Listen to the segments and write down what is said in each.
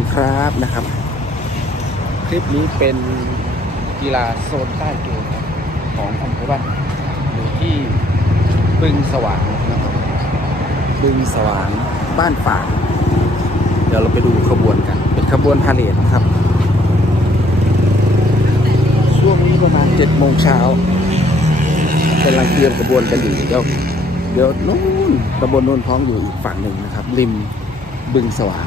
ดีครับนะครับ คลิปนี้เป็นกีฬาโซนใต้เกมของอำเภอบ้านอยู่ที่บึงสว่างนะครับบึงสว่างบ้านฝางเดี๋ยวเราไปดูขบวนกัน เป็นขบวนพาเลทนะครับ ช่วงนี้ประมาณเจ็ดโมงเช้ากำลังเตรียมขบวนกันอยู่เดี๋ยวเดี๋ยวนู้นขบวนนู้นพ้อมอยู่อีกฝั่งหนึ่งนะครับ ริมบึงสว่าง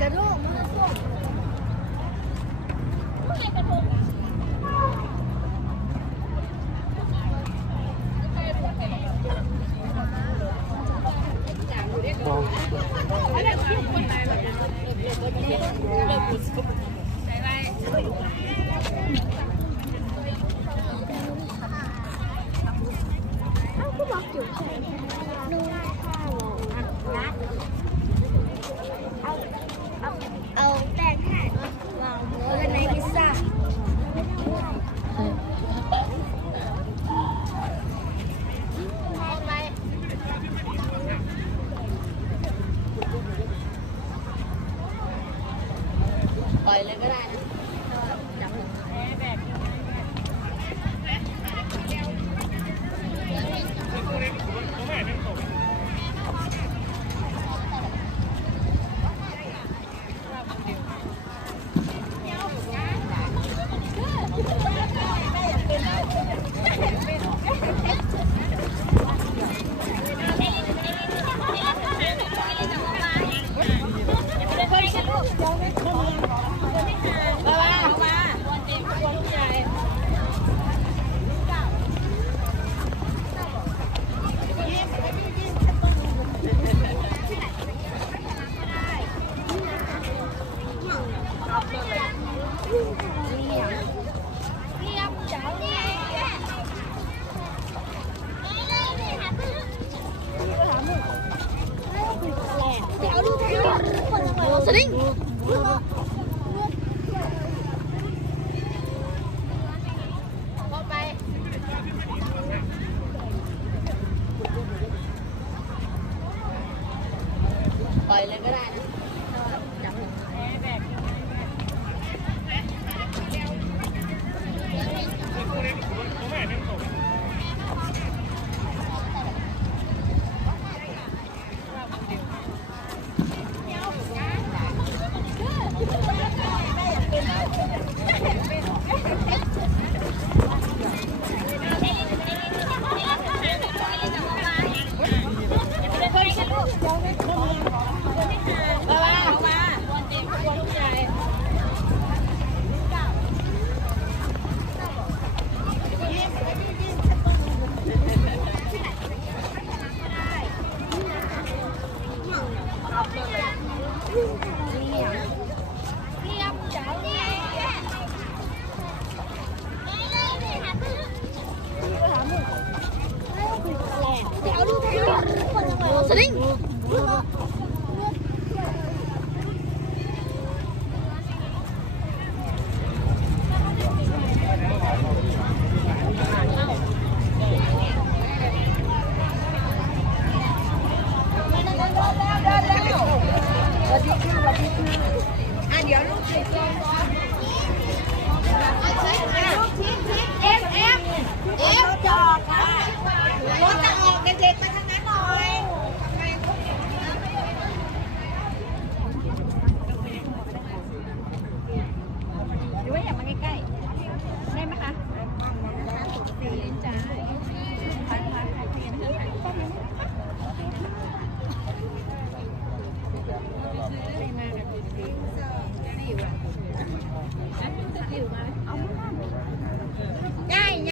จะลูก เขาก็บอกอยู่ใช่ไหมนู่นข้าวนัดเอาเอาเอาแป้งให้วางหมูและในพิซซ่าปล่ อยเลยก็ได้นะจับมือ สดิงปเลยก็ได้นะ